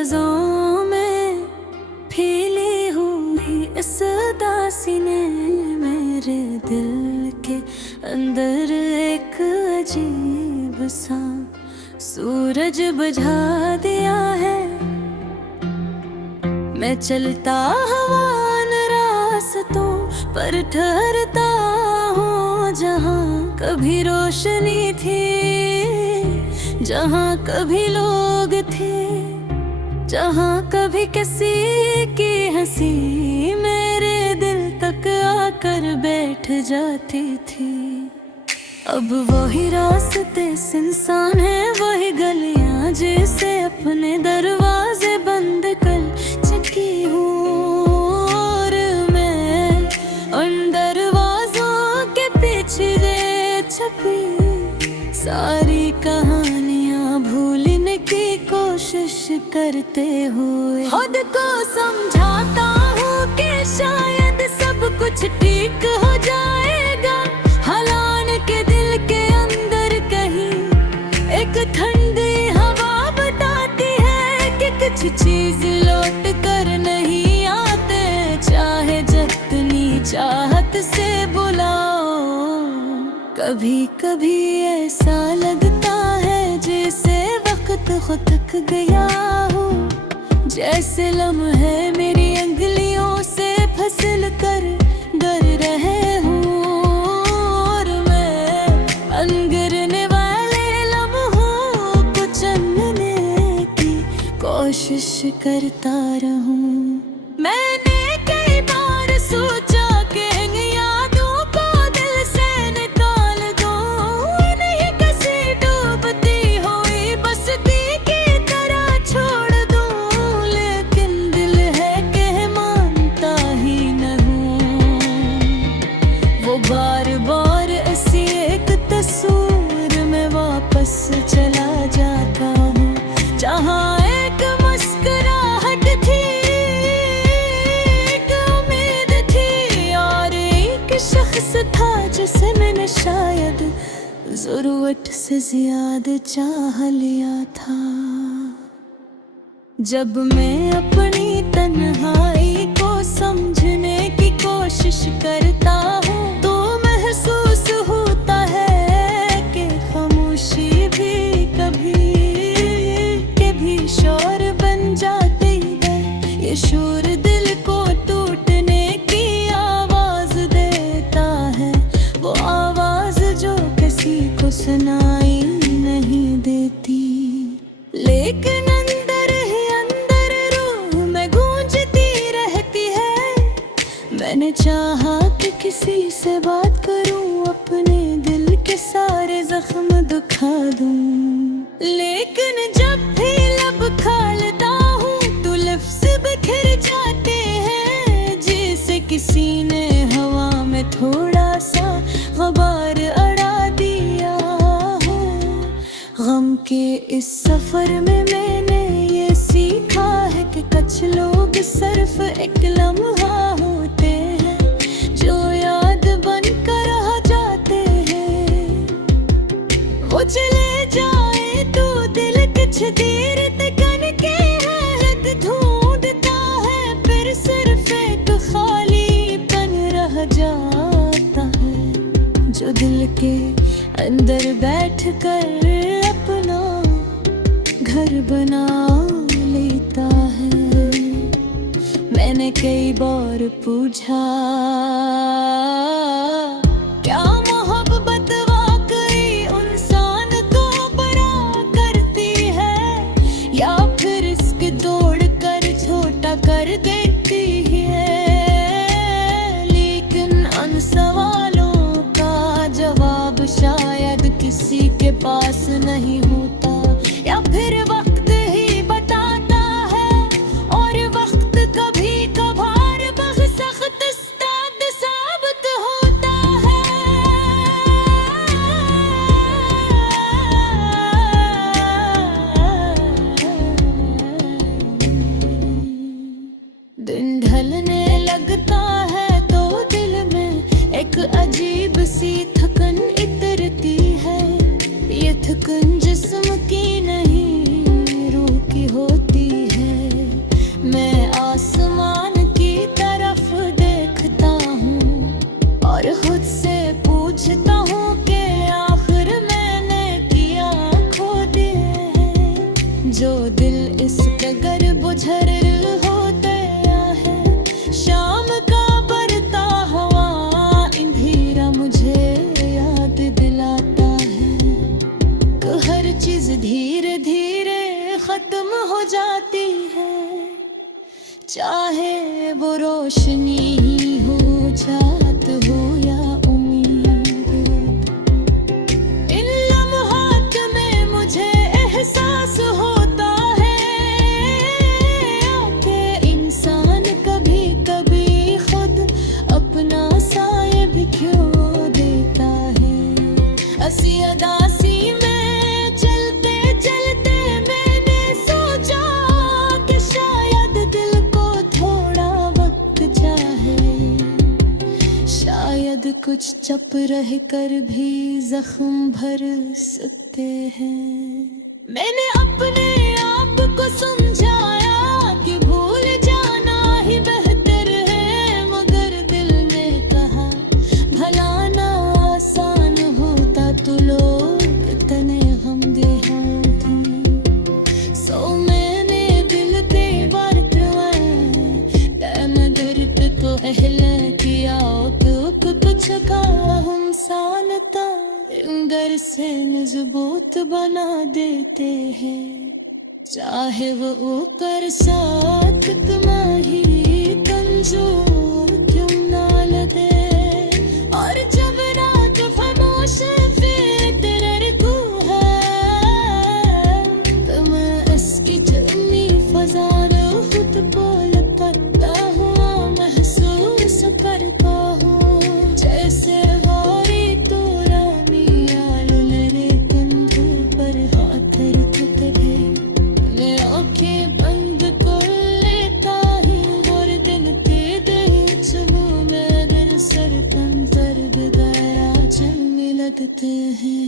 लफ्जों में फैली हुई इस उदासी ने मेरे दिल के अंदर एक अजीब सा सूरज बुझा दिया है। मैं चलता हूँ रास्तों पर ठहरता हूँ, जहाँ कभी रोशनी थी, जहाँ कभी लोग थे, जहाँ कभी किसी की हंसी मेरे दिल तक आकर बैठ जाती थी। अब वही रास्ते सुनसान है, वही गलियां जिसे अपने दरवाजे बंद कर चुकी हूँ, और मैं उन दरवाजों के पीछे छुपी सारी कहानियां भूलने की कोशिश करते हुए खुद को समझाता हूँ कि शायद सब कुछ ठीक हो जाएगा। हालान के दिल के अंदर कहीं एक ठंडी हवा बताती है कि कुछ चीज लौट कर नहीं आते, चाहे जितनी चाहत से बुलाओ। कभी कभी ऐसा लगता है जैसे वक्त खुद थक गया हो, जैसे लम्हे मेरी अंगलियों से फिसल कर डर रहे हूँ, और मैं अनगिरने वाले लम्हों को चुनने की कोशिश करता रहूं। मैंने कई बार सोचा कि यादों को दिल से निकाल दूं, इन्हीं किसी डूबती हुई बस्ती की तरह छोड़ दूं, लेकिन दिल है कि मानता ही नहीं। वो बार बार ऐसी एक तस्वीर में वापस चला जाता हूँ, जहाँ एक मुस्कुराहट थी, एक उम्मीद थी, और एक शख्स था जिसे मैंने शायद जरूरत से ज्यादा चाह लिया था। जब मैं अपनी तन्हाई को समझने की कोशिश करता हूँ, तो महसूस होता है कि खामोशी भी कभी शोर बन जाती है। ये शोर दिल को टूटने की आवाज देता है, वो आवाज जो किसी को सुनाई नहीं देती, लेकिन अंदर ही अंदर रूह में गूंजती रहती है। मैंने चाहा कि किसी से बात करूं, अपने दिल के सारे जख्म दुखा दूं, लेकिन जब भी लब खोलता हूँ तो लफ्ज़ बिखर जाते हैं, जैसे किसी ने हवा में थोड़ा सा गुबार अड़ा दिया हो। गम के इस सफर में मैंने ये सीखा है कि कुछ लोग सिर्फ एक लम्हा होते हैं, जो याद बनकर रह जाते हैं। वो चले जाए तो दिल कुछ देर तक के हालत ढूंढता है, फिर सिर्फ एक खालीपन रह जाता है, जो दिल के अंदर बैठकर अपना घर बना लेता है। मैंने कई बार पूछा, क्या मोहब्बत वाकई इंसान को बड़ा करती है, या फिर इसके तोड़ कर छोटा कर देती है? लेकिन उन सवालों का जवाब शायद किसी के पास नहीं होता, या फिर वक्त ही बताता है, और वक्त कभी कभार बखसख्त उस्ताद साबित होता है। दिन ढलने लगता है तो दिल में एक अजीब सी थकन इतरती है, ये थकन जिस्म की नहीं रूह की होती है। चाहे वो रोशनी ही हो, चाहत हो या उम्मीद, इन लम्हात में मुझे एहसास होता है कि इंसान कभी कभी खुद अपना साये भी क्यों देता है। हंसी अदासी में चलते चलते मैंने सोचा कि शायद दिल को थोड़ा वक्त चाहे, शायद कुछ चुप रह कर भी जख्म भर सकते हैं। मैंने अपने आप को समझाया कि भूल जाना ही बेहतर है, मगर दिल ने कहा भला ना आसान होता तो लोग तने हम देहाती। सो मैंने दिल ते बार टाइम दर्द तो अहले किया दुख कुछ का हम सानता अंदर से मजबूत बना देते हैं। चाहे वो ऊपर साथ तुम्हारी कमजोर क्यों ना लगे, और जब रात खामोश तेरे रिकू है तो मैं इसकी जमी फजा खुद बोल करता हूँ, महसूस करता हूँ जैसे वारी तो रानी आल मेरे कंधे पर हाथ रख दे। मैं आंखें बंद कर लेता हूँ और दिन के दे चुभू मैं दिन सर तन दर्द गहरा चलने लगते हैं।